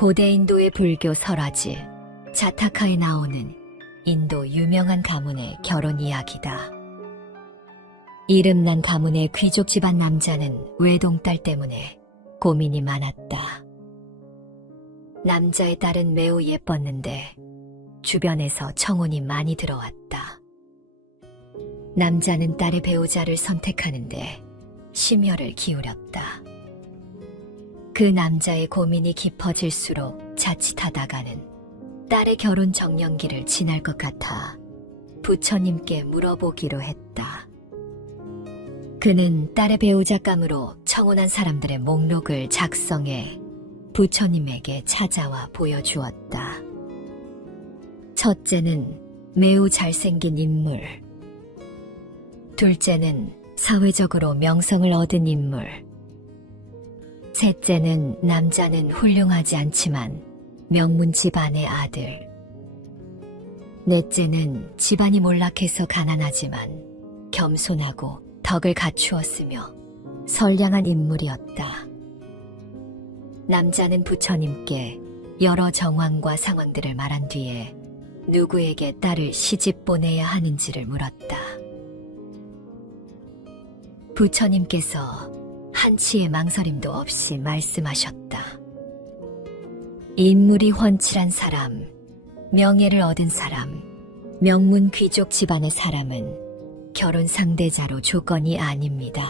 고대 인도의 불교 설화지 자타카에 나오는 인도 유명한 가문의 결혼 이야기다. 이름난 가문의 귀족 집안 남자는 외동딸 때문에 고민이 많았다. 남자의 딸은 매우 예뻤는데 주변에서 청혼이 많이 들어왔다. 남자는 딸의 배우자를 선택하는데 심혈을 기울였다. 그 남자의 고민이 깊어질수록 자칫하다가는 딸의 결혼 정년기를 지날 것 같아 부처님께 물어보기로 했다. 그는 딸의 배우자감으로 청혼한 사람들의 목록을 작성해 부처님에게 찾아와 보여주었다. 첫째는 매우 잘생긴 인물, 둘째는 사회적으로 명성을 얻은 인물, 셋째는 남자는 훌륭하지 않지만 명문 집안의 아들, 넷째는 집안이 몰락해서 가난하지만 겸손하고 덕을 갖추었으며 선량한 인물이었다. 남자는 부처님께 여러 정황과 상황들을 말한 뒤에 누구에게 딸을 시집 보내야 하는지를 물었다. 부처님께서 한치의 망설임도 없이 말씀하셨다. 인물이 훤칠한 사람, 명예를 얻은 사람, 명문 귀족 집안의 사람은 결혼 상대자로 조건이 아닙니다.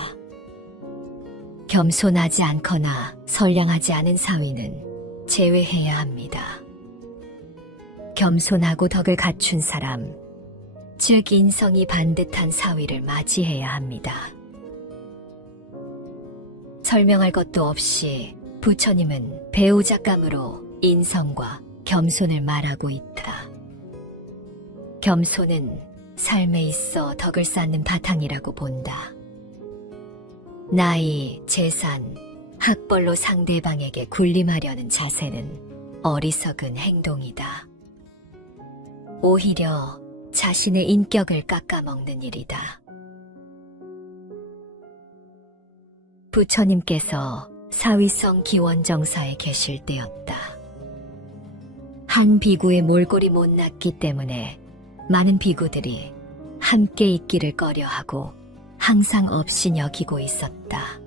겸손하지 않거나 선량하지 않은 사위는 제외해야 합니다. 겸손하고 덕을 갖춘 사람, 즉 인성이 반듯한 사위를 맞이해야 합니다. 설명할 것도 없이 부처님은 배우자감으로 인성과 겸손을 말하고 있다. 겸손은 삶에 있어 덕을 쌓는 바탕이라고 본다. 나이, 재산, 학벌로 상대방에게 군림하려는 자세는 어리석은 행동이다. 오히려 자신의 인격을 깎아먹는 일이다. 부처님께서 사위성 기원정사에 계실 때였다. 한 비구의 몰골이 못 났기 때문에 많은 비구들이 함께 있기를 꺼려하고 항상 업신 여기고 있었다.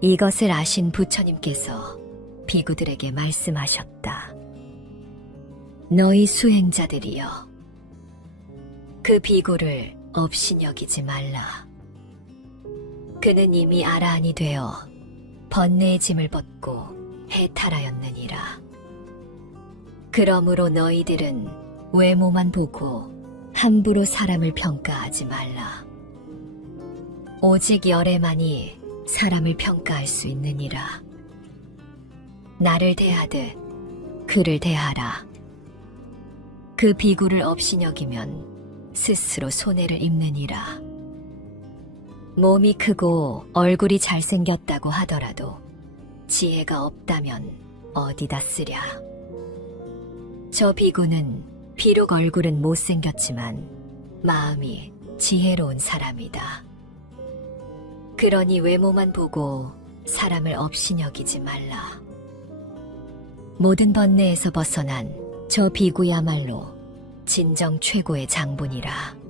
이것을 아신 부처님께서 비구들에게 말씀하셨다. 너희 수행자들이여, 그 비구를 업신 여기지 말라. 그는 이미 아라한이 되어 번뇌의 짐을 벗고 해탈하였느니라. 그러므로 너희들은 외모만 보고 함부로 사람을 평가하지 말라. 오직 열애만이 사람을 평가할 수 있느니라. 나를 대하듯 그를 대하라. 그 비구를 업신여기면 스스로 손해를 입느니라. 몸이 크고 얼굴이 잘생겼다고 하더라도 지혜가 없다면 어디다 쓰랴. 저 비구는 비록 얼굴은 못생겼지만 마음이 지혜로운 사람이다. 그러니 외모만 보고 사람을 업신여기지 말라. 모든 번뇌에서 벗어난 저 비구야말로 진정 최고의 장본이라.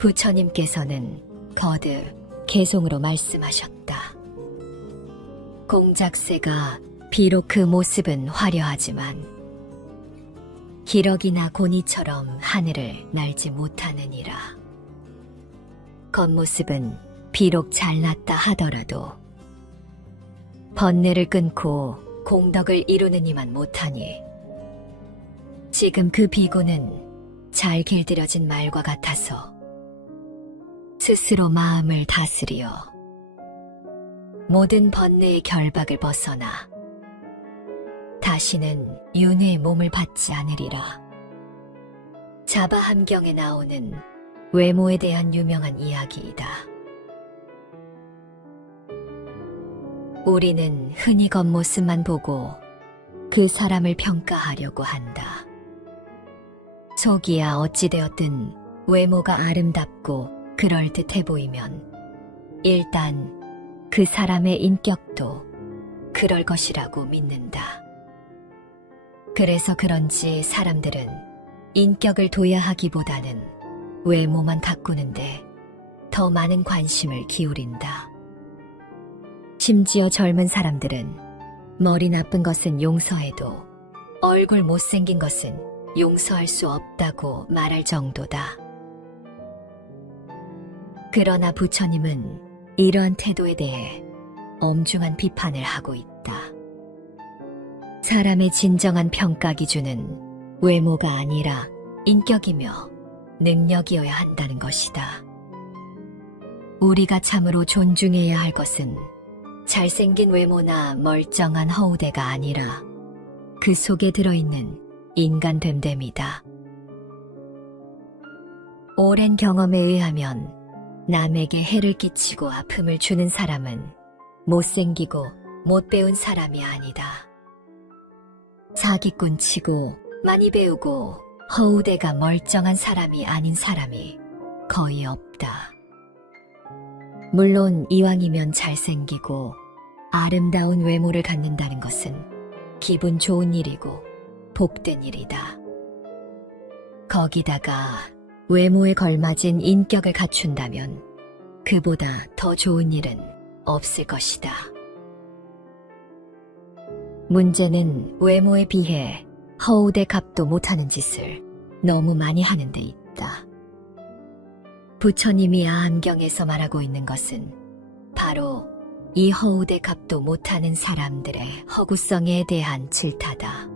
부처님께서는 거듭 개송으로 말씀하셨다. 공작새가 비록 그 모습은 화려하지만 기러기나 고니처럼 하늘을 날지 못하느니라. 겉모습은 비록 잘났다 하더라도 번뇌를 끊고 공덕을 이루는 이만 못하니 지금 그 비구는 잘 길들여진 말과 같아서 스스로 마음을 다스려 모든 번뇌의 결박을 벗어나 다시는 윤회의 몸을 받지 않으리라. 자바함경에 나오는 외모에 대한 유명한 이야기이다. 우리는 흔히 겉모습만 보고 그 사람을 평가하려고 한다. 속이야 어찌되었든 외모가 아름답고 그럴듯해 보이면 일단 그 사람의 인격도 그럴 것이라고 믿는다. 그래서 그런지 사람들은 인격을 도야하기보다는 외모만 가꾸는데 더 많은 관심을 기울인다. 심지어 젊은 사람들은 머리 나쁜 것은 용서해도 얼굴 못생긴 것은 용서할 수 없다고 말할 정도다. 그러나 부처님은 이러한 태도에 대해 엄중한 비판을 하고 있다. 사람의 진정한 평가 기준은 외모가 아니라 인격이며 능력이어야 한다는 것이다. 우리가 참으로 존중해야 할 것은 잘생긴 외모나 멀쩡한 허우대가 아니라 그 속에 들어있는 인간됨됨이다. 오랜 경험에 의하면 남에게 해를 끼치고 아픔을 주는 사람은 못생기고 못 배운 사람이 아니다. 사기꾼 치고 많이 배우고 허우대가 멀쩡한 사람이 아닌 사람이 거의 없다. 물론 이왕이면 잘생기고 아름다운 외모를 갖는다는 것은 기분 좋은 일이고 복된 일이다. 거기다가 외모에 걸맞은 인격을 갖춘다면 그보다 더 좋은 일은 없을 것이다. 문제는 외모에 비해 허우대 값도 못하는 짓을 너무 많이 하는 데 있다. 부처님이 아함경에서 말하고 있는 것은 바로 이 허우대 값도 못하는 사람들의 허구성에 대한 질타다.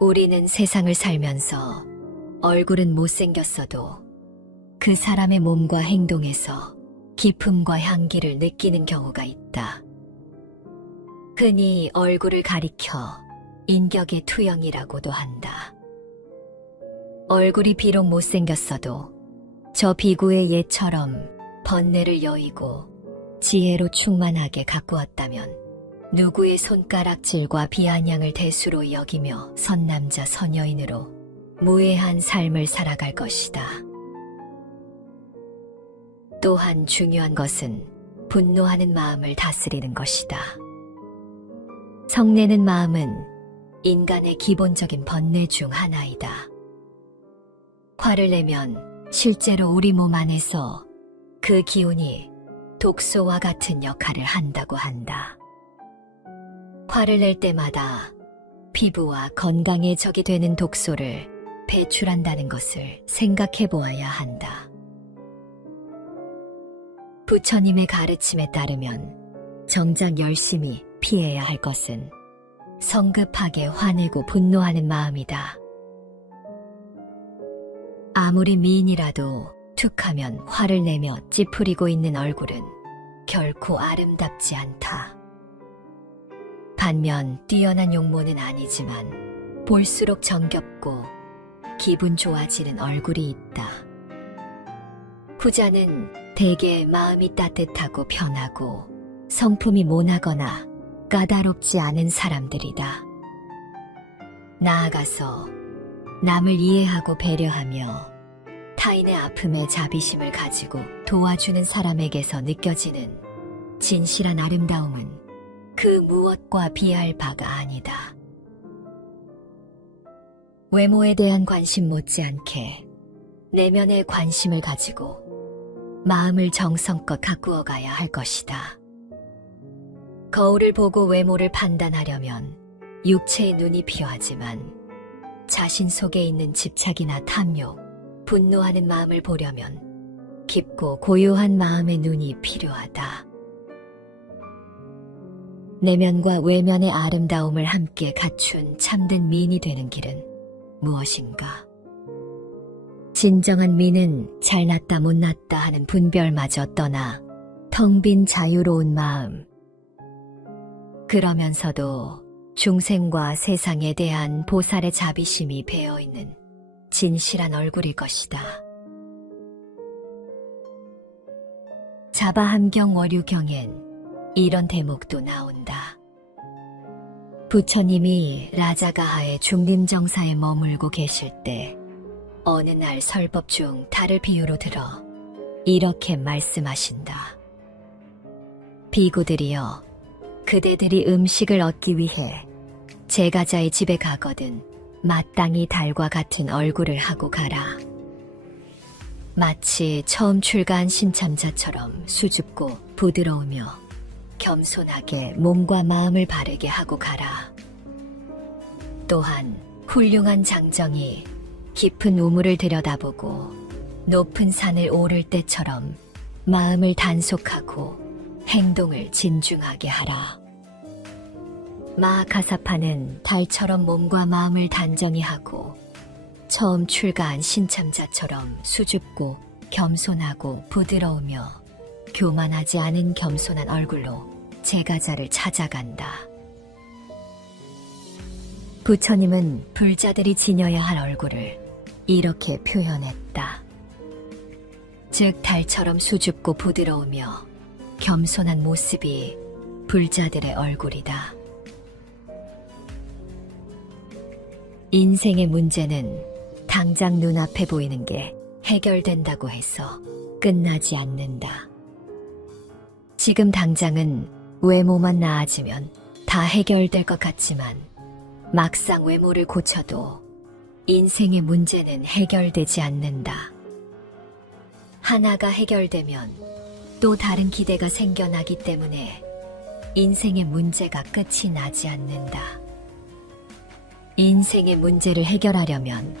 우리는 세상을 살면서 얼굴은 못생겼어도 그 사람의 몸과 행동에서 기품과 향기를 느끼는 경우가 있다. 흔히 얼굴을 가리켜 인격의 투영이라고도 한다. 얼굴이 비록 못생겼어도 저 비구의 예처럼 번뇌를 여의고 지혜로 충만하게 가꾸었다면 누구의 손가락질과 비아냥을 대수로 여기며 선남자 선여인으로 무해한 삶을 살아갈 것이다. 또한 중요한 것은 분노하는 마음을 다스리는 것이다. 성내는 마음은 인간의 기본적인 번뇌 중 하나이다. 화를 내면 실제로 우리 몸 안에서 그 기운이 독소와 같은 역할을 한다고 한다. 화를 낼 때마다 피부와 건강에 적이 되는 독소를 배출한다는 것을 생각해 보아야 한다. 부처님의 가르침에 따르면 정작 열심히 피해야 할 것은 성급하게 화내고 분노하는 마음이다. 아무리 미인이라도 툭하면 화를 내며 찌푸리고 있는 얼굴은 결코 아름답지 않다. 반면 뛰어난 용모는 아니지만 볼수록 정겹고 기분 좋아지는 얼굴이 있다. 후자는 대개 마음이 따뜻하고 편하고 성품이 모나거나 까다롭지 않은 사람들이다. 나아가서 남을 이해하고 배려하며 타인의 아픔에 자비심을 가지고 도와주는 사람에게서 느껴지는 진실한 아름다움은 그 무엇과 비할 바가 아니다. 외모에 대한 관심 못지않게 내면에 관심을 가지고 마음을 정성껏 가꾸어 가야 할 것이다. 거울을 보고 외모를 판단하려면 육체의 눈이 필요하지만 자신 속에 있는 집착이나 탐욕, 분노하는 마음을 보려면 깊고 고요한 마음의 눈이 필요하다. 내면과 외면의 아름다움을 함께 갖춘 참된 미인이 되는 길은 무엇인가? 진정한 미는 잘났다 못났다 하는 분별마저 떠나 텅 빈 자유로운 마음, 그러면서도 중생과 세상에 대한 보살의 자비심이 배어있는 진실한 얼굴일 것이다. 자바함경 월유경엔 이런 대목도 나온다. 부처님이 라자가하의 중림정사에 머물고 계실 때 어느 날 설법 중 달을 비유로 들어 이렇게 말씀하신다. 비구들이여, 그대들이 음식을 얻기 위해 제가자의 집에 가거든 마땅히 달과 같은 얼굴을 하고 가라. 마치 처음 출가한 신참자처럼 수줍고 부드러우며 겸손하게 몸과 마음을 바르게 하고 가라. 또한 훌륭한 장정이 깊은 우물을 들여다보고 높은 산을 오를 때처럼 마음을 단속하고 행동을 진중하게 하라. 마하카사파는 달처럼 몸과 마음을 단정히 하고 처음 출가한 신참자처럼 수줍고 겸손하고 부드러우며 교만하지 않은 겸손한 얼굴로 제가자를 찾아간다. 부처님은 불자들이 지녀야 할 얼굴을 이렇게 표현했다. 즉 달처럼 수줍고 부드러우며 겸손한 모습이 불자들의 얼굴이다. 인생의 문제는 당장 눈앞에 보이는 게 해결된다고 해서 끝나지 않는다. 지금 당장은 외모만 나아지면 다 해결될 것 같지만 막상 외모를 고쳐도 인생의 문제는 해결되지 않는다. 하나가 해결되면 또 다른 기대가 생겨나기 때문에 인생의 문제가 끝이 나지 않는다. 인생의 문제를 해결하려면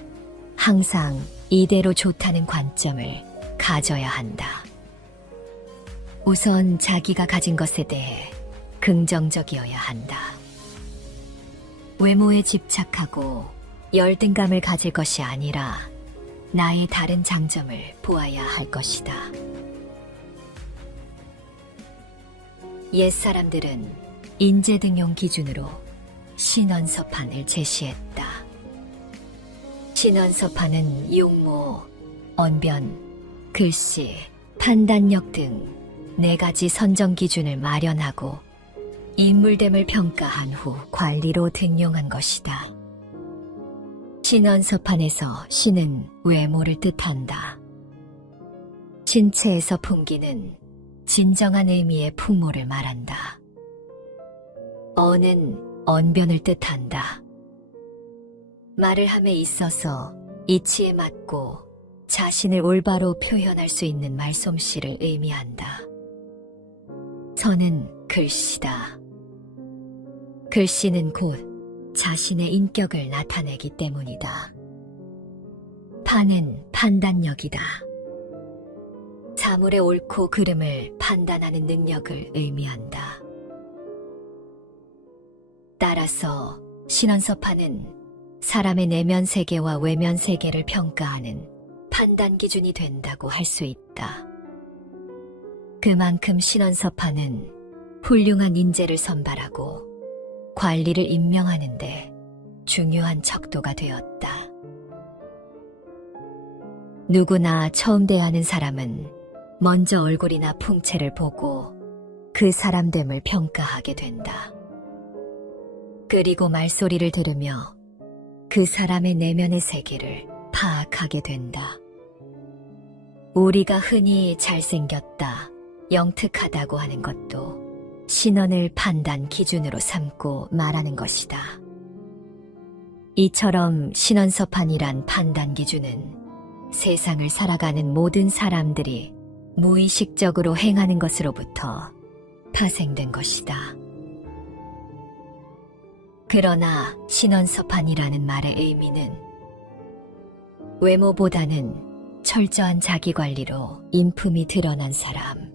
항상 이대로 좋다는 관점을 가져야 한다. 우선 자기가 가진 것에 대해 긍정적이어야 한다. 외모에 집착하고 열등감을 가질 것이 아니라 나의 다른 장점을 보아야 할 것이다. 옛사람들은 인재등용 기준으로 신원서판을 제시했다. 신원서판은 용모, 언변, 글씨, 판단력 등 4가지 선정 기준을 마련하고 인물됨을 평가한 후 관리로 등용한 것이다. 신원서판에서 신은 외모를 뜻한다. 신체에서 풍기는 진정한 의미의 풍모를 말한다. 어는 언변을 뜻한다. 말을 함에 있어서 이치에 맞고 자신을 올바로 표현할 수 있는 말솜씨를 의미한다. 서는 글씨다. 글씨는 곧 자신의 인격을 나타내기 때문이다. 판은 판단력이다. 사물의 옳고 그름을 판단하는 능력을 의미한다. 따라서 신원서판은 사람의 내면 세계와 외면 세계를 평가하는 판단 기준이 된다고 할 수 있다. 그만큼 신원서판은 훌륭한 인재를 선발하고 관리를 임명하는 데 중요한 척도가 되었다. 누구나 처음 대하는 사람은 먼저 얼굴이나 풍채를 보고 그 사람됨을 평가하게 된다. 그리고 말소리를 들으며 그 사람의 내면의 세계를 파악하게 된다. 우리가 흔히 잘생겼다, 영특하다고 하는 것도 신원을 판단 기준으로 삼고 말하는 것이다. 이처럼 신원서판이란 판단 기준은 세상을 살아가는 모든 사람들이 무의식적으로 행하는 것으로부터 파생된 것이다. 그러나 신원서판이라는 말의 의미는 외모보다는 철저한 자기관리로 인품이 드러난 사람,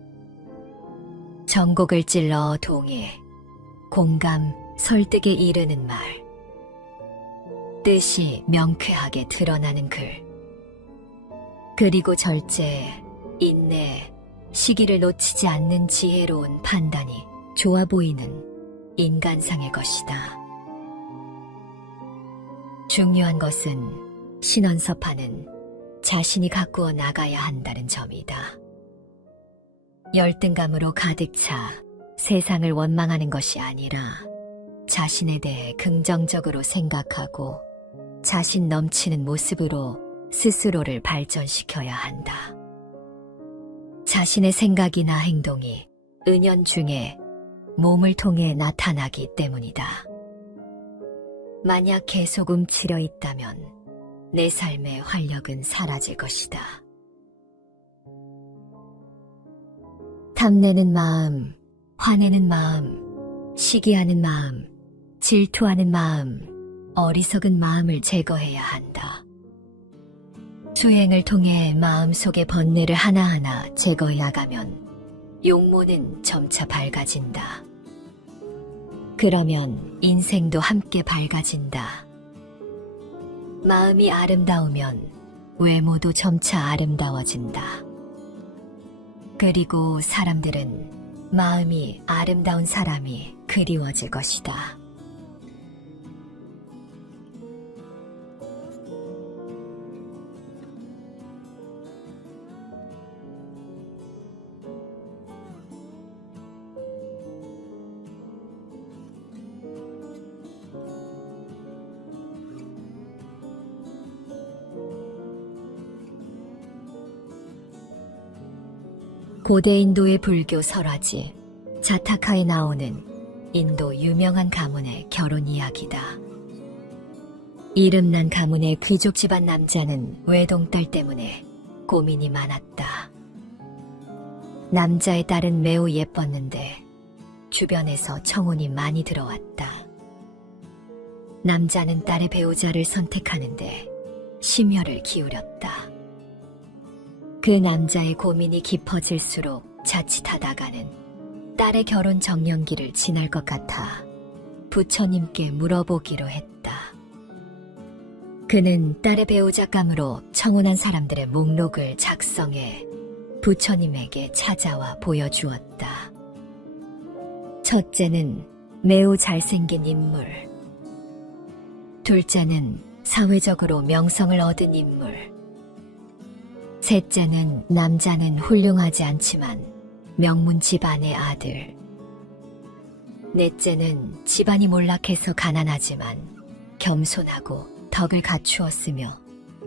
전곡을 찔러 동해, 공감, 설득에 이르는 말, 뜻이 명쾌하게 드러나는 글, 그리고 절제, 인내, 시기를 놓치지 않는 지혜로운 판단이 좋아 보이는 인간상의 것이다. 중요한 것은 신원서판은 자신이 가꾸어 나가야 한다는 점이다. 열등감으로 가득 차 세상을 원망하는 것이 아니라 자신에 대해 긍정적으로 생각하고 자신 넘치는 모습으로 스스로를 발전시켜야 한다. 자신의 생각이나 행동이 은연중에 몸을 통해 나타나기 때문이다. 만약 계속 움츠려 있다면 내 삶의 활력은 사라질 것이다. 탐내는 마음, 화내는 마음, 시기하는 마음, 질투하는 마음, 어리석은 마음을 제거해야 한다. 수행을 통해 마음속의 번뇌를 하나하나 제거해 나가면 용모는 점차 밝아진다. 그러면 인생도 함께 밝아진다. 마음이 아름다우면 외모도 점차 아름다워진다. 그리고 사람들은 마음이 아름다운 사람이 그리워질 것이다. 고대 인도의 불교 설화지 자타카에 나오는 인도 유명한 가문의 결혼 이야기다. 이름난 가문의 귀족 집안 남자는 외동딸 때문에 고민이 많았다. 남자의 딸은 매우 예뻤는데 주변에서 청혼이 많이 들어왔다. 남자는 딸의 배우자를 선택하는데 심혈을 기울였다. 그 남자의 고민이 깊어질수록 자칫하다가는 딸의 결혼 정년기를 지날 것 같아 부처님께 물어보기로 했다. 그는 딸의 배우자감으로 청혼한 사람들의 목록을 작성해 부처님에게 찾아와 보여주었다. 첫째는 매우 잘생긴 인물, 둘째는 사회적으로 명성을 얻은 인물, 셋째는 남자는 훌륭하지 않지만 명문 집안의 아들, 넷째는 집안이 몰락해서 가난하지만 겸손하고 덕을 갖추었으며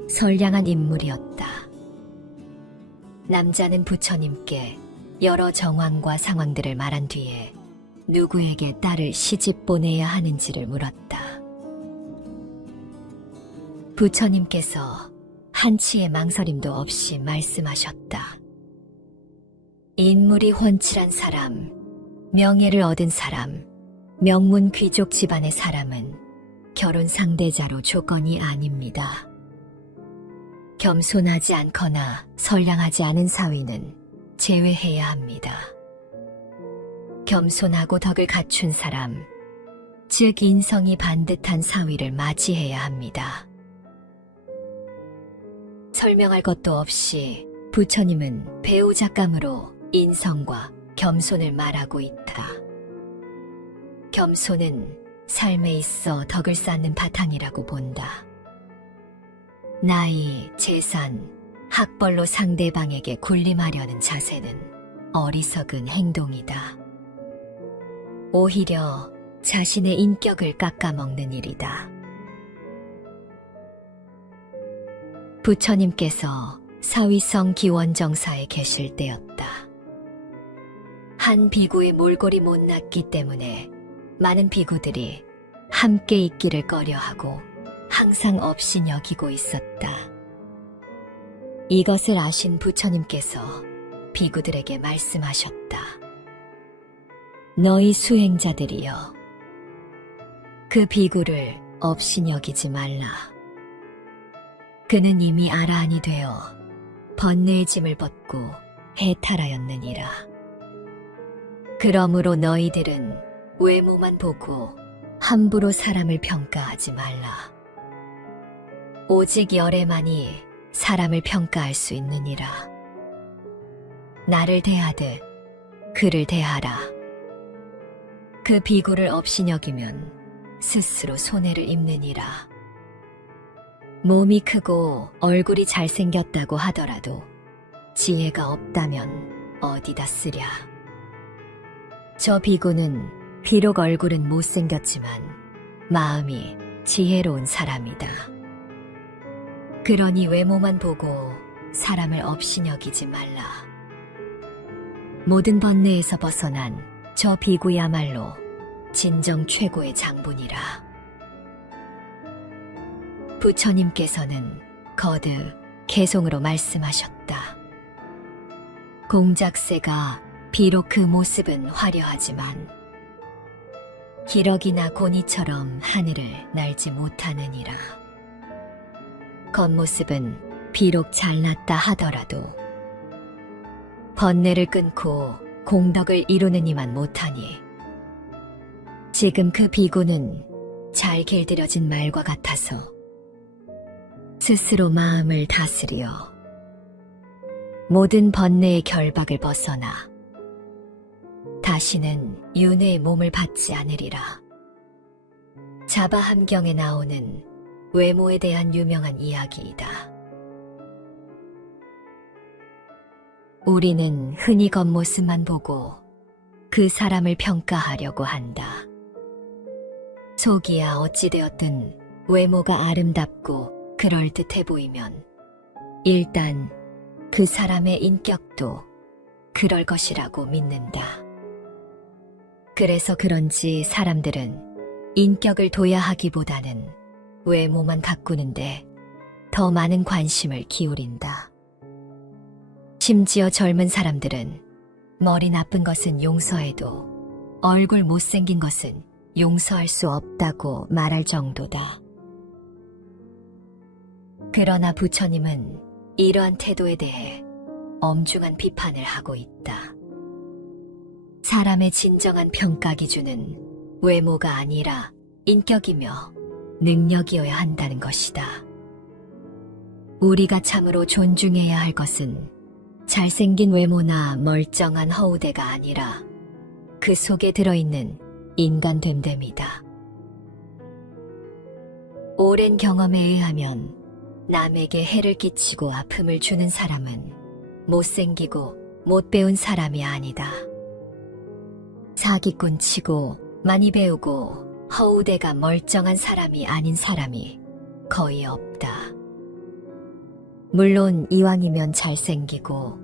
선량한 인물이었다. 남자는 부처님께 여러 정황과 상황들을 말한 뒤에 누구에게 딸을 시집 보내야 하는지를 물었다. 부처님께서 한치의 망설임도 없이 말씀하셨다. 인물이 훤칠한 사람, 명예를 얻은 사람, 명문 귀족 집안의 사람은 결혼 상대자로 조건이 아닙니다. 겸손하지 않거나 선량하지 않은 사위는 제외해야 합니다. 겸손하고 덕을 갖춘 사람, 즉 인성이 반듯한 사위를 맞이해야 합니다. 설명할 것도 없이 부처님은 배우자감으로 인성과 겸손을 말하고 있다. 겸손은 삶에 있어 덕을 쌓는 바탕이라고 본다. 나이, 재산, 학벌로 상대방에게 군림하려는 자세는 어리석은 행동이다. 오히려 자신의 인격을 깎아먹는 일이다. 부처님께서 사위성 기원정사에 계실 때였다. 한 비구의 몰골이 못났기 때문에 많은 비구들이 함께 있기를 꺼려하고 항상 업신여기고 있었다. 이것을 아신 부처님께서 비구들에게 말씀하셨다. 너희 수행자들이여, 그 비구를 업신여기지 말라. 그는 이미 아라한이 되어 번뇌의 짐을 벗고 해탈하였느니라. 그러므로 너희들은 외모만 보고 함부로 사람을 평가하지 말라. 오직 열애만이 사람을 평가할 수 있느니라. 나를 대하듯 그를 대하라. 그 비구를 업신여기면 스스로 손해를 입느니라. 몸이 크고 얼굴이 잘생겼다고 하더라도 지혜가 없다면 어디다 쓰랴. 저 비구는 비록 얼굴은 못생겼지만 마음이 지혜로운 사람이다. 그러니 외모만 보고 사람을 업신여기지 말라. 모든 번뇌에서 벗어난 저 비구야말로 진정 최고의 장본이라. 부처님께서는 거듭 개송으로 말씀하셨다. 공작새가 비록 그 모습은 화려하지만 기러기나 고니처럼 하늘을 날지 못하느니라. 겉모습은 비록 잘났다 하더라도 번뇌를 끊고 공덕을 이루는 이만 못하니 지금 그 비구는 잘 길들여진 말과 같아서 스스로 마음을 다스려 모든 번뇌의 결박을 벗어나 다시는 윤회의 몸을 받지 않으리라. 자바함경에 나오는 외모에 대한 유명한 이야기이다. 우리는 흔히 겉모습만 보고 그 사람을 평가하려고 한다. 속이야 어찌되었든 외모가 아름답고 그럴듯해 보이면 일단 그 사람의 인격도 그럴 것이라고 믿는다. 그래서 그런지 사람들은 인격을 둬야 하기보다는 외모만 가꾸는데 더 많은 관심을 기울인다. 심지어 젊은 사람들은 머리 나쁜 것은 용서해도 얼굴 못생긴 것은 용서할 수 없다고 말할 정도다. 그러나 부처님은 이러한 태도에 대해 엄중한 비판을 하고 있다. 사람의 진정한 평가 기준은 외모가 아니라 인격이며 능력이어야 한다는 것이다. 우리가 참으로 존중해야 할 것은 잘생긴 외모나 멀쩡한 허우대가 아니라 그 속에 들어있는 인간됨됨이다. 오랜 경험에 의하면 남에게 해를 끼치고 아픔을 주는 사람은 못생기고 못 배운 사람이 아니다. 사기꾼 치고 많이 배우고 허우대가 멀쩡한 사람이 아닌 사람이 거의 없다. 물론 이왕이면 잘생기고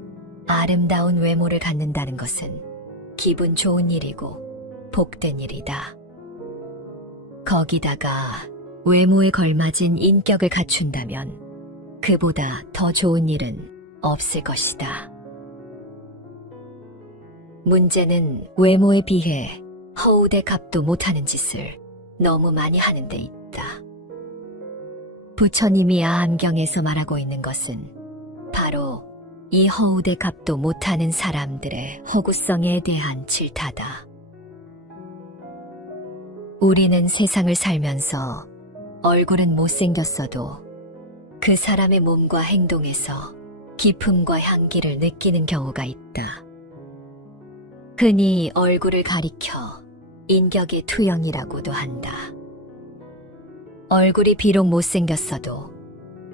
아름다운 외모를 갖는다는 것은 기분 좋은 일이고 복된 일이다. 거기다가 외모에 걸맞은 인격을 갖춘다면 그보다 더 좋은 일은 없을 것이다. 문제는 외모에 비해 허우대 값도 못하는 짓을 너무 많이 하는 데 있다. 부처님이 아함경에서 말하고 있는 것은 바로 이 허우대 값도 못하는 사람들의 허구성에 대한 질타다. 우리는 세상을 살면서 얼굴은 못생겼어도 그 사람의 몸과 행동에서 기품과 향기를 느끼는 경우가 있다. 흔히 얼굴을 가리켜 인격의 투영이라고도 한다. 얼굴이 비록 못생겼어도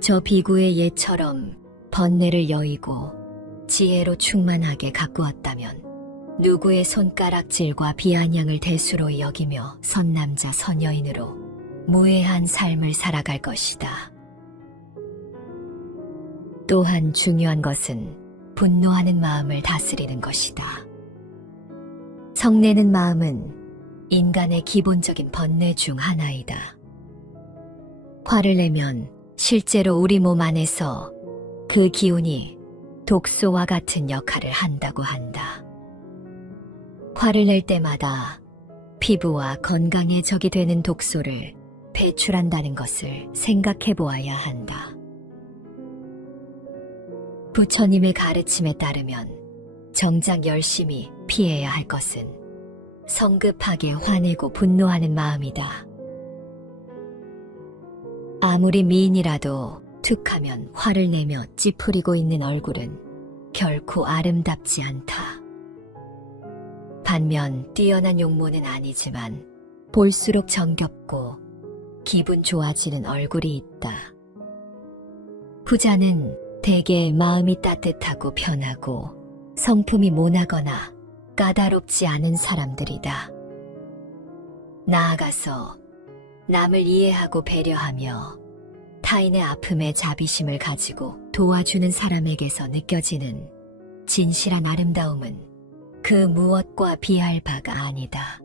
저 비구의 예처럼 번뇌를 여의고 지혜로 충만하게 가꾸었다면 누구의 손가락질과 비아냥을 대수로 여기며 선남자 선여인으로 무해한 삶을 살아갈 것이다. 또한 중요한 것은 분노하는 마음을 다스리는 것이다. 성내는 마음은 인간의 기본적인 번뇌 중 하나이다. 화를 내면 실제로 우리 몸 안에서 그 기운이 독소와 같은 역할을 한다고 한다. 화를 낼 때마다 피부와 건강에 적이 되는 독소를 배출한다는 것을 생각해 보아야 한다. 부처님의 가르침에 따르면 정작 열심히 피해야 할 것은 성급하게 화내고 분노하는 마음이다. 아무리 미인이라도 툭하면 화를 내며 찌푸리고 있는 얼굴은 결코 아름답지 않다. 반면 뛰어난 용모는 아니지만 볼수록 정겹고 기분 좋아지는 얼굴이 있다. 부자는 대개 마음이 따뜻하고 편하고 성품이 모나거나 까다롭지 않은 사람들이다. 나아가서 남을 이해하고 배려하며 타인의 아픔에 자비심을 가지고 도와주는 사람에게서 느껴지는 진실한 아름다움은 그 무엇과 비할 바가 아니다.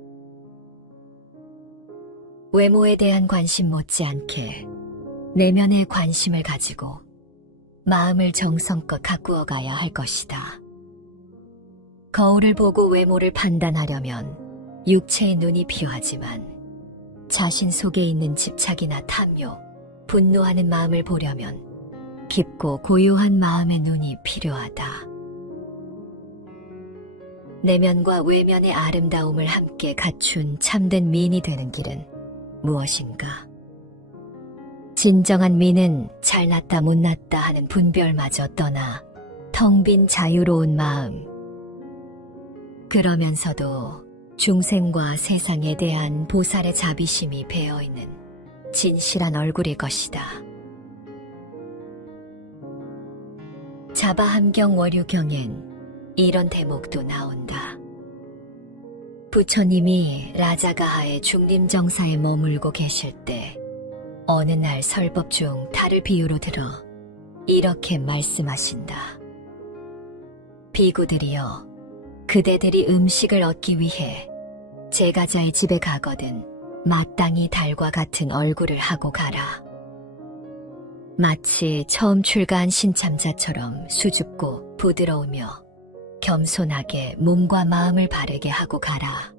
외모에 대한 관심 못지않게 내면의 관심을 가지고 마음을 정성껏 가꾸어 가야 할 것이다. 거울을 보고 외모를 판단하려면 육체의 눈이 필요하지만 자신 속에 있는 집착이나 탐욕, 분노하는 마음을 보려면 깊고 고요한 마음의 눈이 필요하다. 내면과 외면의 아름다움을 함께 갖춘 참된 미인이 되는 길은 무엇인가? 진정한 미는 잘났다 못났다 하는 분별마저 떠나 텅 빈 자유로운 마음. 그러면서도 중생과 세상에 대한 보살의 자비심이 배어있는 진실한 얼굴일 것이다. 자바함경 월유경엔 이런 대목도 나온다. 부처님이 라자가하의 중림정사에 머물고 계실 때 어느 날 설법 중 달을 비유로 들어 이렇게 말씀하신다. 비구들이여, 그대들이 음식을 얻기 위해 제가자의 집에 가거든 마땅히 달과 같은 얼굴을 하고 가라. 마치 처음 출가한 신참자처럼 수줍고 부드러우며 겸손하게 몸과 마음을 바르게 하고 가라.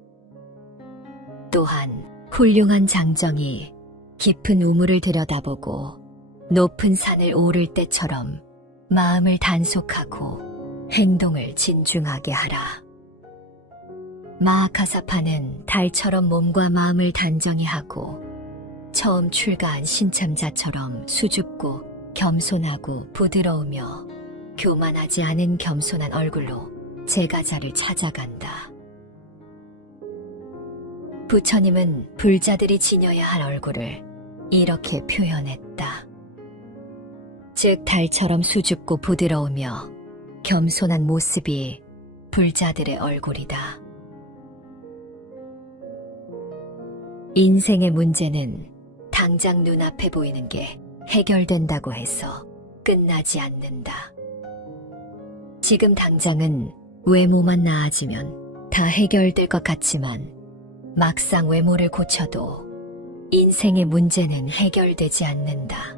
또한 훌륭한 장정이 깊은 우물을 들여다보고 높은 산을 오를 때처럼 마음을 단속하고 행동을 진중하게 하라. 마하카사파는 달처럼 몸과 마음을 단정히 하고 처음 출가한 신참자처럼 수줍고 겸손하고 부드러우며 교만하지 않은 겸손한 얼굴로 제가자를 찾아간다. 부처님은 불자들이 지녀야 할 얼굴을 이렇게 표현했다. 즉 달처럼 수줍고 부드러우며 겸손한 모습이 불자들의 얼굴이다. 인생의 문제는 당장 눈앞에 보이는 게 해결된다고 해서 끝나지 않는다. 지금 당장은 외모만 나아지면 다 해결될 것 같지만 막상 외모를 고쳐도 인생의 문제는 해결되지 않는다.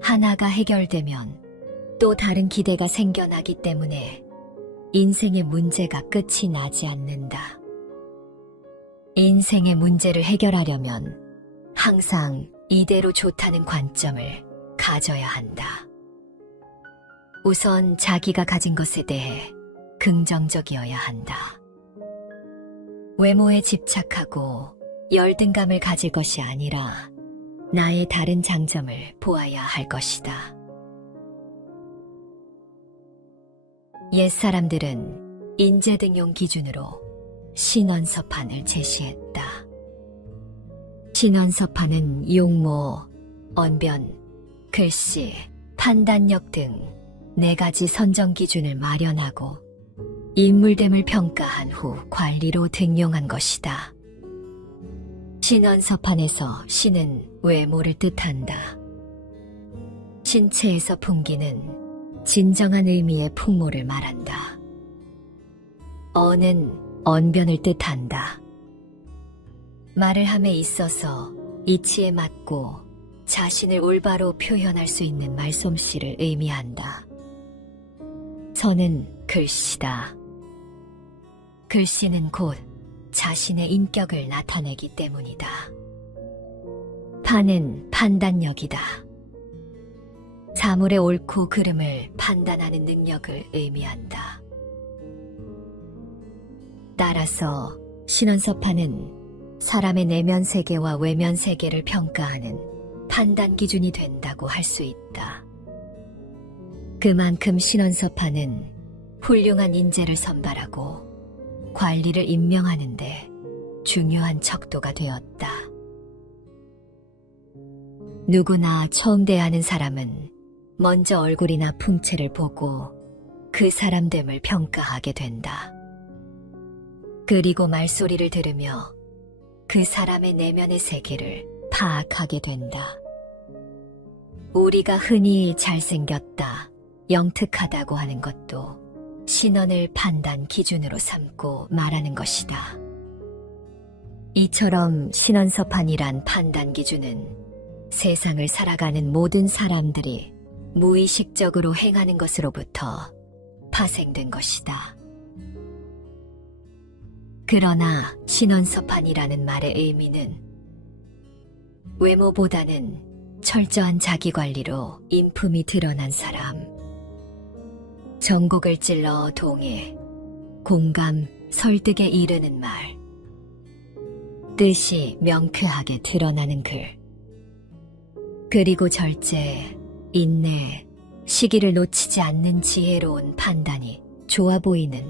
하나가 해결되면 또 다른 기대가 생겨나기 때문에 인생의 문제가 끝이 나지 않는다. 인생의 문제를 해결하려면 항상 이대로 좋다는 관점을 가져야 한다. 우선 자기가 가진 것에 대해 긍정적이어야 한다. 외모에 집착하고 열등감을 가질 것이 아니라 나의 다른 장점을 보아야 할 것이다. 옛사람들은 인재등용 기준으로 신원서판을 제시했다. 신원서판은 용모, 언변, 글씨, 판단력 등 4가지 선정 기준을 마련하고 인물됨을 평가한 후 관리로 등용한 것이다. 신원서판에서 신은 외모를 뜻한다. 신체에서 풍기는 진정한 의미의 풍모를 말한다. 어는 언변을 뜻한다. 말을 함에 있어서 이치에 맞고 자신을 올바로 표현할 수 있는 말솜씨를 의미한다. 서는 글씨다. 글씨는 곧 자신의 인격을 나타내기 때문이다. 판은 판단력이다. 사물의 옳고 그름을 판단하는 능력을 의미한다. 따라서 신원서판은 사람의 내면 세계와 외면 세계를 평가하는 판단 기준이 된다고 할 수 있다. 그만큼 신원서판은 훌륭한 인재를 선발하고 관리를 임명하는 데 중요한 척도가 되었다. 누구나 처음 대하는 사람은 먼저 얼굴이나 풍채를 보고 그 사람됨을 평가하게 된다. 그리고 말소리를 들으며 그 사람의 내면의 세계를 파악하게 된다. 우리가 흔히 잘생겼다, 영특하다고 하는 것도 신원을 판단 기준으로 삼고 말하는 것이다. 이처럼 신원서판이란 판단 기준은 세상을 살아가는 모든 사람들이 무의식적으로 행하는 것으로부터 파생된 것이다. 그러나 신원서판이라는 말의 의미는 외모보다는 철저한 자기관리로 인품이 드러난 사람, 정곡을 찔러 동해, 공감, 설득에 이르는 말, 뜻이 명쾌하게 드러나는 글, 그리고 절제, 인내, 시기를 놓치지 않는 지혜로운 판단이 좋아 보이는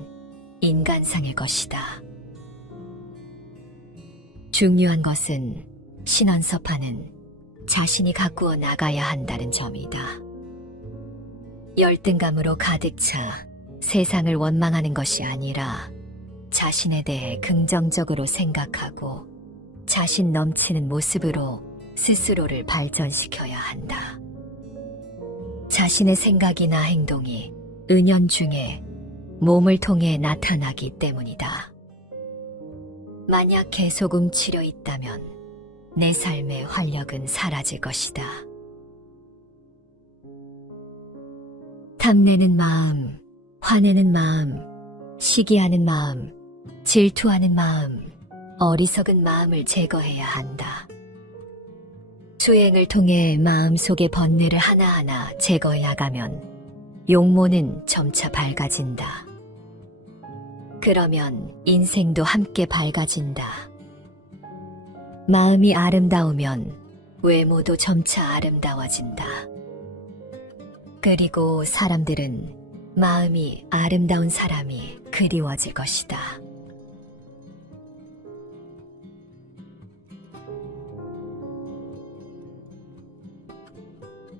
인간상일 것이다. 중요한 것은 신원서판은 자신이 가꾸어 나가야 한다는 점이다. 열등감으로 가득 차 세상을 원망하는 것이 아니라 자신에 대해 긍정적으로 생각하고 자신 넘치는 모습으로 스스로를 발전시켜야 한다. 자신의 생각이나 행동이 은연중에 몸을 통해 나타나기 때문이다. 만약 계속 움츠려 있다면 내 삶의 활력은 사라질 것이다. 탐내는 마음, 화내는 마음, 시기하는 마음, 질투하는 마음, 어리석은 마음을 제거해야 한다. 수행을 통해 마음속의 번뇌를 하나하나 제거해 나가면 용모는 점차 밝아진다. 그러면 인생도 함께 밝아진다. 마음이 아름다우면 외모도 점차 아름다워진다. 그리고 사람들은 마음이 아름다운 사람이 그리워질 것이다.